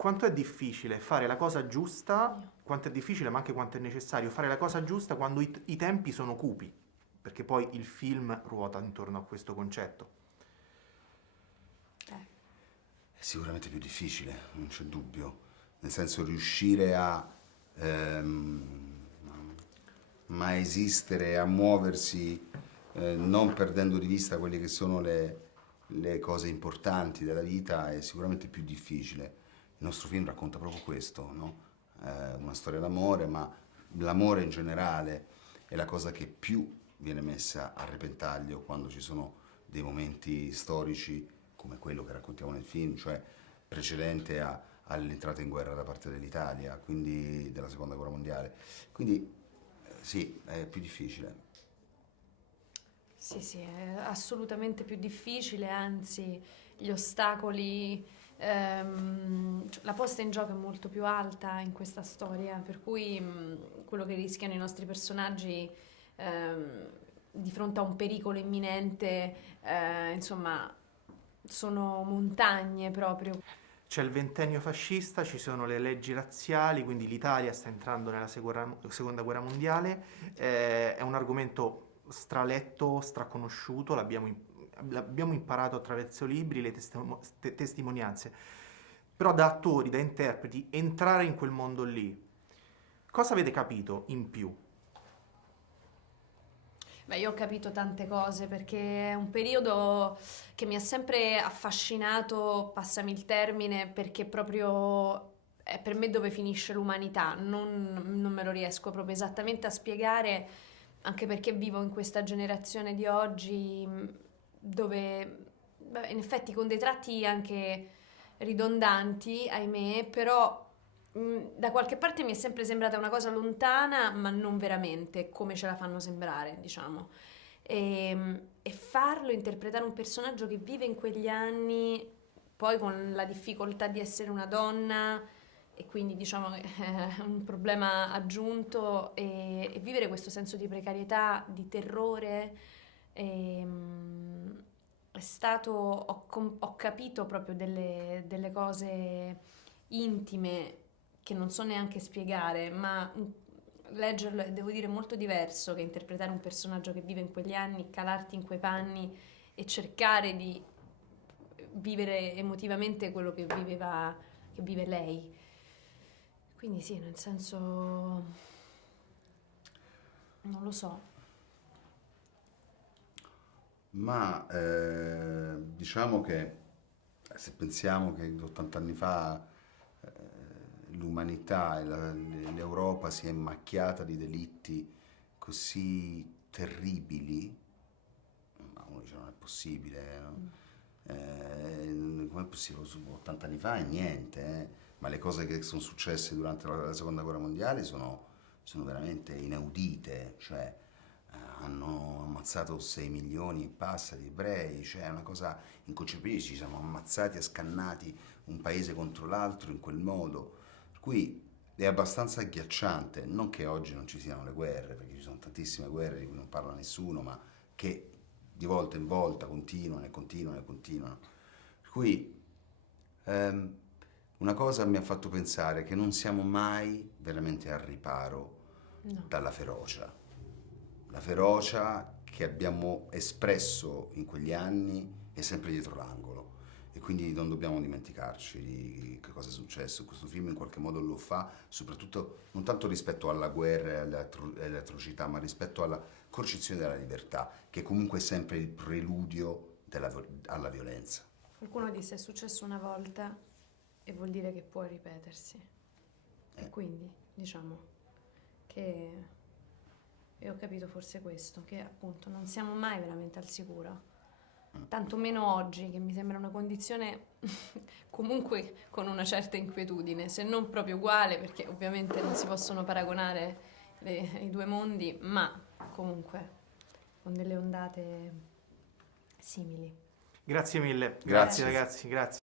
Quanto è difficile fare la cosa giusta, quanto è difficile, ma anche quanto è necessario fare la cosa giusta quando i tempi sono cupi, perché poi il film ruota intorno a questo concetto. Eh, È sicuramente più difficile, non c'è dubbio. Nel senso riuscire a ma esistere, a muoversi, non perdendo di vista quelle che sono le cose importanti della vita è sicuramente più difficile. Il nostro film racconta proprio questo, no? Una storia d'amore, ma l'amore in generale è la cosa che più viene messa a repentaglio quando ci sono dei momenti storici come quello che raccontiamo nel film, cioè precedente all'entrata in guerra da parte dell'Italia, quindi della seconda guerra mondiale. Quindi sì, è più difficile. sì, sì, è assolutamente più difficile, anzi gli ostacoli, cioè, la posta in gioco è molto più alta in questa storia, per cui quello che rischiano i nostri personaggi di fronte a un pericolo imminente, insomma, sono montagne proprio. C'è il ventennio fascista, ci sono le leggi razziali, quindi l'Italia sta entrando nella seconda guerra mondiale. È un argomento straletto, straconosciuto, l'abbiamo imparato attraverso libri, le testimonianze. Però da attori, da interpreti, entrare in quel mondo lì, cosa avete capito in più? Beh, io ho capito tante cose perché è un periodo che mi ha sempre affascinato, passami il termine, perché proprio è per me dove finisce l'umanità. Non me lo riesco proprio esattamente a spiegare, anche perché vivo in questa generazione di oggi dove, beh, in effetti con dei tratti anche ridondanti, ahimè, però da qualche parte mi è sempre sembrata una cosa lontana, ma non veramente come ce la fanno sembrare, diciamo. E farlo, interpretare un personaggio che vive in quegli anni, poi con la difficoltà di essere una donna, e quindi diciamo che è un problema aggiunto, e vivere questo senso di precarietà, di terrore, è stato, ho capito proprio delle cose intime che non so neanche spiegare, ma leggerlo è, devo dire, molto diverso che interpretare un personaggio che vive in quegli anni, calarti in quei panni e cercare di vivere emotivamente quello che viveva, che vive lei. Quindi sì, nel senso, non lo so. Ma diciamo che se pensiamo che 80 anni fa l'umanità e l'Europa si è macchiata di delitti così terribili, ma uno dice non è possibile, no? Com'è possibile? 80 anni fa è niente, ma le cose che sono successe durante la seconda guerra mondiale sono veramente inaudite, cioè hanno ammazzato 6 milioni e passa di ebrei, cioè è una cosa inconcepibile, ci siamo ammazzati e scannati un paese contro l'altro in quel modo, per cui è abbastanza agghiacciante, non che oggi non ci siano le guerre, perché ci sono tantissime guerre di cui non parla nessuno, ma che di volta in volta continuano e continuano e continuano. Per cui ehm, una cosa mi ha fatto pensare che non siamo mai veramente al riparo No. dalla ferocia. La ferocia che abbiamo espresso in quegli anni è sempre dietro l'angolo e quindi non dobbiamo dimenticarci di che cosa è successo. Questo film in qualche modo lo fa, soprattutto non tanto rispetto alla guerra e alle atrocità, ma rispetto alla concezione della libertà, che comunque è sempre il preludio alla violenza. Qualcuno disse è successo una volta e vuol dire che può ripetersi. E quindi diciamo che e ho capito forse questo, che appunto non siamo mai veramente al sicuro. Tanto meno oggi, che mi sembra una condizione comunque con una certa inquietudine, se non proprio uguale, perché ovviamente non si possono paragonare i due mondi, ma comunque con delle ondate simili. Grazie mille, grazie Grazie. ragazzi, grazie.